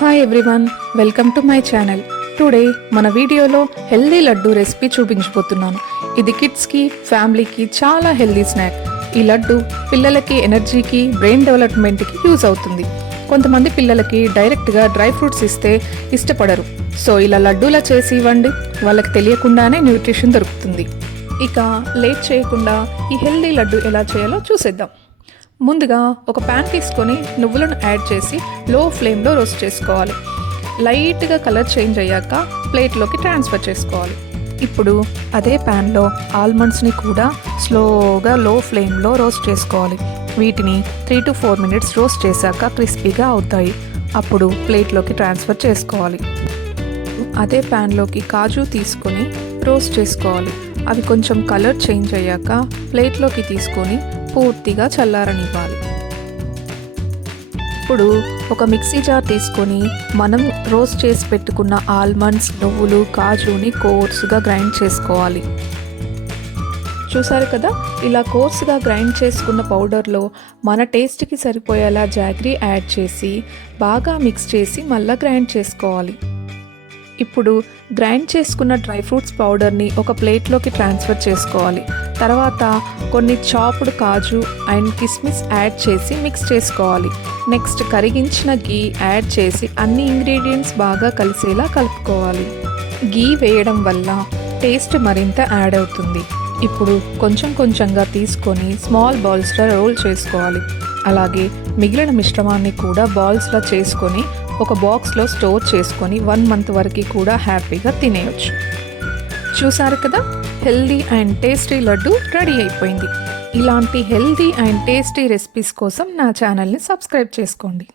Hi everyone, welcome to my channel. Today మన వీడియోలో healthy laddu recipe చూపించబోతున్నాను. ఇది కిడ్స్కి, ఫ్యామిలీకి చాలా హెల్దీ స్నాక్. ఈ లడ్డు పిల్లలకి ఎనర్జీకి, బ్రెయిన్ డెవలప్మెంట్కి యూజ్ అవుతుంది. కొంతమంది పిల్లలకి డైరెక్ట్గా డ్రై ఫ్రూట్స్ ఇస్తే ఇష్టపడరు. సో ఇలా లడ్డూలా చేసి ఇవ్వండి, వాళ్ళకి తెలియకుండానే న్యూట్రిషన్ దొరుకుతుంది. ఇక లేట్ చేయకుండా ఈ హెల్దీ లడ్డు ఎలా చేయాలో చూసేద్దాం. ముందుగా ఒక ప్యాన్ తీసుకొని నువ్వులను యాడ్ చేసి లో ఫ్లేమ్లో రోస్ట్ చేసుకోవాలి. లైట్గా కలర్ చేంజ్ అయ్యాక ప్లేట్లోకి ట్రాన్స్ఫర్ చేసుకోవాలి. ఇప్పుడు అదే ప్యాన్లో ఆల్మండ్స్ని కూడా స్లోగా లో ఫ్లేమ్లో రోస్ట్ చేసుకోవాలి. వీటిని 3 to 4 minutes రోస్ట్ చేశాక క్రిస్పీగా అవుతాయి. అప్పుడు ప్లేట్లోకి ట్రాన్స్ఫర్ చేసుకోవాలి. అదే ప్యాన్లోకి కాజు తీసుకొని రోస్ట్ చేసుకోవాలి. అవి కొంచెం కలర్ చేంజ్ అయ్యాక ప్లేట్లోకి తీసుకొని పూర్తిగా చల్లారనివ్వాలి. ఇప్పుడు ఒక మిక్సీ జార్ తీసుకొని మనం రోస్ట్ చేసి పెట్టుకున్న ఆల్మండ్స్, నువ్వులు, కాజుని కోర్సుగా గ్రైండ్ చేసుకోవాలి. చూసారు కదా, ఇలా కోర్సుగా గ్రైండ్ చేసుకున్న పౌడర్లో మన టేస్ట్కి సరిపోయేలా జాగ్రీ యాడ్ చేసి బాగా మిక్స్ చేసి మళ్ళీ గ్రైండ్ చేసుకోవాలి. ఇప్పుడు గ్రైండ్ చేసుకున్న డ్రై ఫ్రూట్స్ పౌడర్ని ఒక ప్లేట్లోకి ట్రాన్స్ఫర్ చేసుకోవాలి. తర్వాత కొన్ని చాప్డ్ కాజు అండ్ కిస్మిస్ యాడ్ చేసి మిక్స్ చేసుకోవాలి. నెక్స్ట్ కరిగించిన గీ యాడ్ చేసి అన్ని ఇంగ్రీడియంట్స్ బాగా కలిసేలా కలుపుకోవాలి. గీ వేయడం వల్ల టేస్ట్ మరింత యాడ్ అవుతుంది. ఇప్పుడు కొంచెం కొంచెంగా తీసుకొని స్మాల్ బాల్స్లో రోల్ చేసుకోవాలి. అలాగే మిగిలిన మిశ్రమాన్ని కూడా బాల్స్లో చేసుకొని ఒక బాక్స్లో స్టోర్ చేసుకొని 1 month వరకు కూడా హ్యాపీగా తినేయచ్చు. చూసారు కదా, healthy and tasty laddu ready అయిపోయింది. ఇలాంటి హెల్దీ అండ్ టేస్టీ రెసిపీస్ కోసం నా ఛానల్ని సబ్స్క్రైబ్ చేసుకోండి.